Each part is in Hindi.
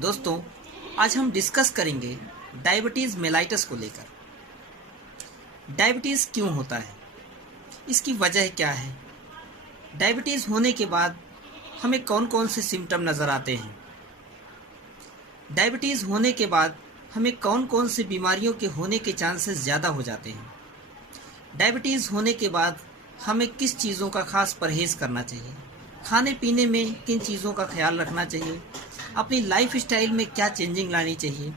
दोस्तों, आज हम डिस्कस करेंगे डायबिटीज़ मेलाइटस को लेकर। डायबिटीज़ क्यों होता है, इसकी वजह क्या है, डायबिटीज़ होने के बाद हमें कौन कौन से सिम्टम नज़र आते हैं, डायबिटीज़ होने के बाद हमें कौन कौन सी बीमारियों के होने के चांसेस ज़्यादा हो जाते हैं, डायबिटीज़ होने के बाद हमें किस चीज़ों का खास परहेज़ करना चाहिए, खाने पीने में किन चीज़ों का ख्याल रखना चाहिए, अपनी लाइफ स्टाइल में क्या चेंजिंग लानी चाहिए।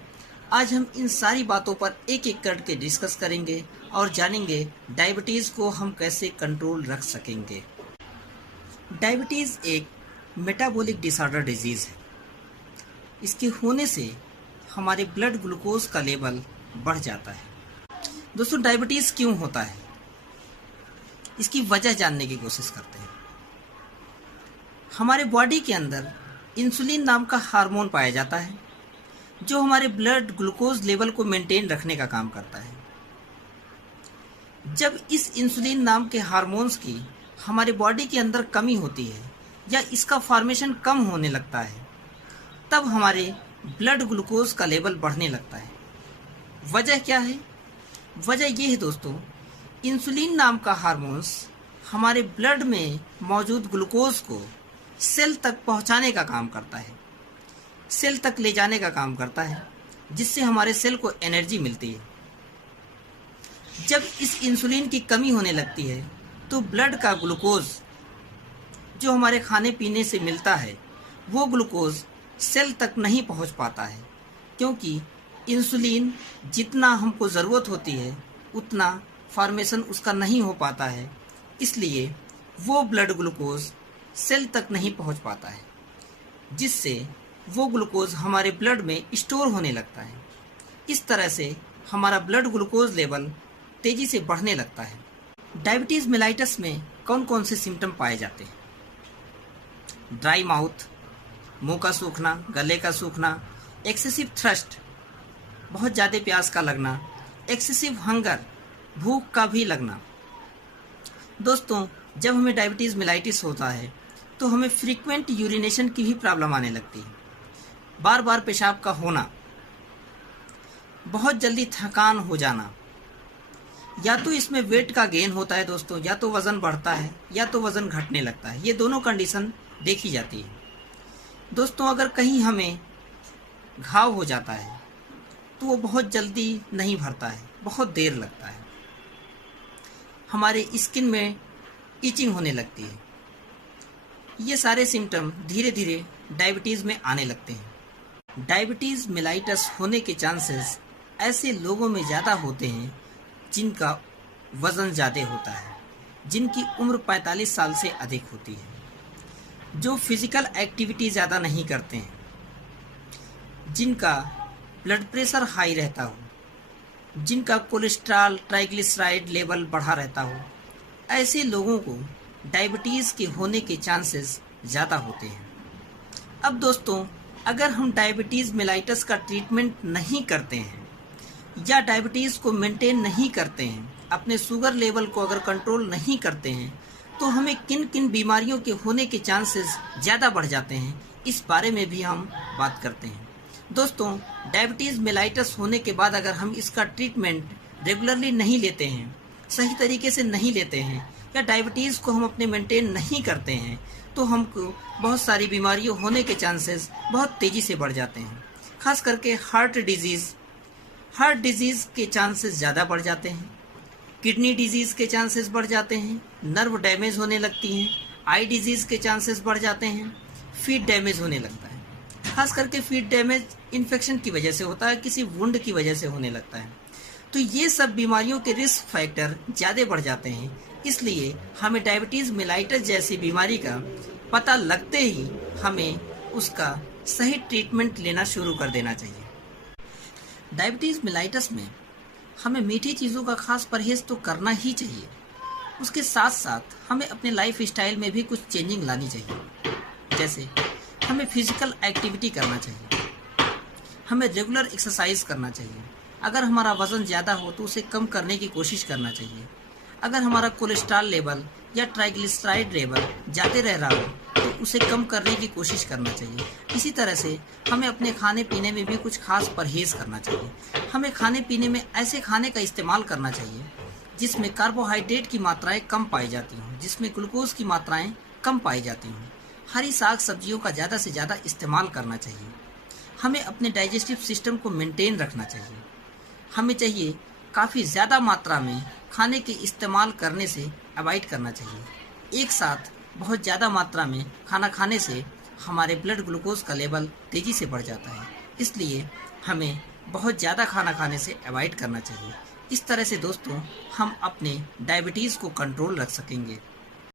आज हम इन सारी बातों पर एक एक करके डिस्कस करेंगे और जानेंगे डायबिटीज़ को हम कैसे कंट्रोल रख सकेंगे। डायबिटीज़ एक मेटाबॉलिक डिसऑर्डर डिजीज़ है। इसके होने से हमारे ब्लड ग्लूकोज का लेवल बढ़ जाता है। दोस्तों, डायबिटीज़ क्यों होता है, इसकी वजह जानने की कोशिश करते हैं। हमारे बॉडी के अंदर इंसुलिन नाम का हार्मोन पाया जाता है जो हमारे ब्लड ग्लूकोज लेवल को मेंटेन रखने का काम करता है। जब इस इंसुलिन नाम के हार्मोन्स की हमारे बॉडी के अंदर कमी होती है या इसका फॉर्मेशन कम होने लगता है, तब हमारे ब्लड ग्लूकोज का लेवल बढ़ने लगता है। वजह क्या है? वजह ये है दोस्तों, इंसुलिन नाम का हार्मोन्स हमारे ब्लड में मौजूद ग्लूकोज को सेल तक पहुंचाने का काम करता है, सेल तक ले जाने का काम करता है, जिससे हमारे सेल को एनर्जी मिलती है। जब इस इंसुलिन की कमी होने लगती है तो ब्लड का ग्लूकोज जो हमारे खाने पीने से मिलता है वो ग्लूकोज सेल तक नहीं पहुंच पाता है, क्योंकि इंसुलिन जितना हमको ज़रूरत होती है उतना फॉर्मेशन उसका नहीं हो पाता है, इसलिए वो ब्लड ग्लूकोज सेल तक नहीं पहुंच पाता है, जिससे वो ग्लूकोज हमारे ब्लड में स्टोर होने लगता है। इस तरह से हमारा ब्लड ग्लूकोज लेवल तेज़ी से बढ़ने लगता है। डायबिटीज़ मेलाइटस में कौन कौन से सिम्टम पाए जाते हैं? ड्राई माउथ, मुंह का सूखना, गले का सूखना, एक्सेसिव थ्रस्ट, बहुत ज़्यादा प्यास का लगना, एक्सेसिव हंगर, भूख का भी लगना। दोस्तों, जब हमें डायबिटीज़ मेलाइटिस होता है तो हमें फ्रीक्वेंट यूरिनेशन की भी प्रॉब्लम आने लगती है, बार बार पेशाब का होना, बहुत जल्दी थकान हो जाना, या तो इसमें वेट का गेन होता है दोस्तों, या तो वज़न बढ़ता है या तो वज़न घटने लगता है। ये दोनों कंडीशन देखी जाती है। दोस्तों, अगर कहीं हमें घाव हो जाता है तो वो बहुत जल्दी नहीं भरता है, बहुत देर लगता है। हमारे स्किन में इचिंग होने लगती है। ये सारे सिम्टम धीरे धीरे डायबिटीज़ में आने लगते हैं। डायबिटीज़ मेलाइटस होने के चांसेस ऐसे लोगों में ज़्यादा होते हैं जिनका वज़न ज़्यादा होता है, जिनकी उम्र 45 साल से अधिक होती है, जो फिज़िकल एक्टिविटी ज़्यादा नहीं करते हैं, जिनका ब्लड प्रेशर हाई रहता हो, जिनका कोलेस्ट्रॉल ट्राइग्लिसराइड लेवल बढ़ा रहता हो। ऐसे लोगों को डायबिटीज़ के होने के चांसेस ज़्यादा होते हैं। अब दोस्तों, अगर हम डायबिटीज़ मेलाइटस का ट्रीटमेंट नहीं करते हैं या डायबिटीज़ को मेंटेन नहीं करते हैं, अपने शुगर लेवल को अगर कंट्रोल नहीं करते हैं, तो हमें किन किन बीमारियों के होने के चांसेस ज़्यादा बढ़ जाते हैं, इस बारे में भी हम बात करते हैं। दोस्तों, डायबिटीज़ मेलाइटस होने के बाद अगर हम इसका ट्रीटमेंट रेगुलरली नहीं लेते हैं, सही तरीके से नहीं लेते हैं, या डायबिटीज़ को हम अपने मेंटेन नहीं करते हैं, तो हमको बहुत सारी बीमारियों होने के चांसेस बहुत तेज़ी से बढ़ जाते हैं। खास करके हार्ट डिजीज़ के चांसेस ज़्यादा बढ़ जाते हैं, किडनी डिजीज़ के चांसेस बढ़ जाते हैं, नर्व डैमेज होने लगती हैं, आई डिजीज़ के चांसेस बढ़ जाते हैं, फीट डैमेज होने लगता है। खास करके फीट डैमेज इन्फेक्शन की वजह से होता है, किसी वुंड की वजह से होने लगता है। तो ये सब बीमारियों के रिस्क फैक्टर ज़्यादा बढ़ जाते हैं, इसलिए हमें डायबिटीज़ मेलाइटस जैसी बीमारी का पता लगते ही हमें उसका सही ट्रीटमेंट लेना शुरू कर देना चाहिए। डायबिटीज़ मेलाइटस में हमें मीठी चीज़ों का खास परहेज़ तो करना ही चाहिए, उसके साथ साथ हमें अपने लाइफ स्टाइल में भी कुछ चेंजिंग लानी चाहिए। जैसे हमें फिज़िकल एक्टिविटी करना चाहिए, हमें रेगुलर एक्सरसाइज करना चाहिए। अगर हमारा वज़न ज़्यादा हो तो उसे कम करने की कोशिश करना चाहिए। अगर हमारा कोलेस्ट्रॉल लेवल या ट्राइग्लिसराइड लेवल ज़्यादा रह रहा हो तो उसे कम करने की कोशिश करना चाहिए। इसी तरह से हमें अपने खाने पीने में भी कुछ खास परहेज़ करना चाहिए। हमें खाने पीने में ऐसे खाने का इस्तेमाल करना चाहिए जिसमें कार्बोहाइड्रेट की मात्राएं कम पाई जाती हों, जिसमें ग्लूकोज की मात्राएं कम पाई जाती हों। हरी साग सब्जियों का ज़्यादा से ज़्यादा इस्तेमाल करना चाहिए। हमें अपने डाइजेस्टिव सिस्टम को मेंटेन रखना चाहिए। हमें चाहिए काफ़ी ज़्यादा मात्रा में खाने के इस्तेमाल करने से अवॉइड करना चाहिए। एक साथ बहुत ज़्यादा मात्रा में खाना खाने से हमारे ब्लड ग्लूकोज का लेवल तेज़ी से बढ़ जाता है, इसलिए हमें बहुत ज़्यादा खाना खाने से अवॉइड करना चाहिए। इस तरह से दोस्तों हम अपने डायबिटीज़ को कंट्रोल रख सकेंगे।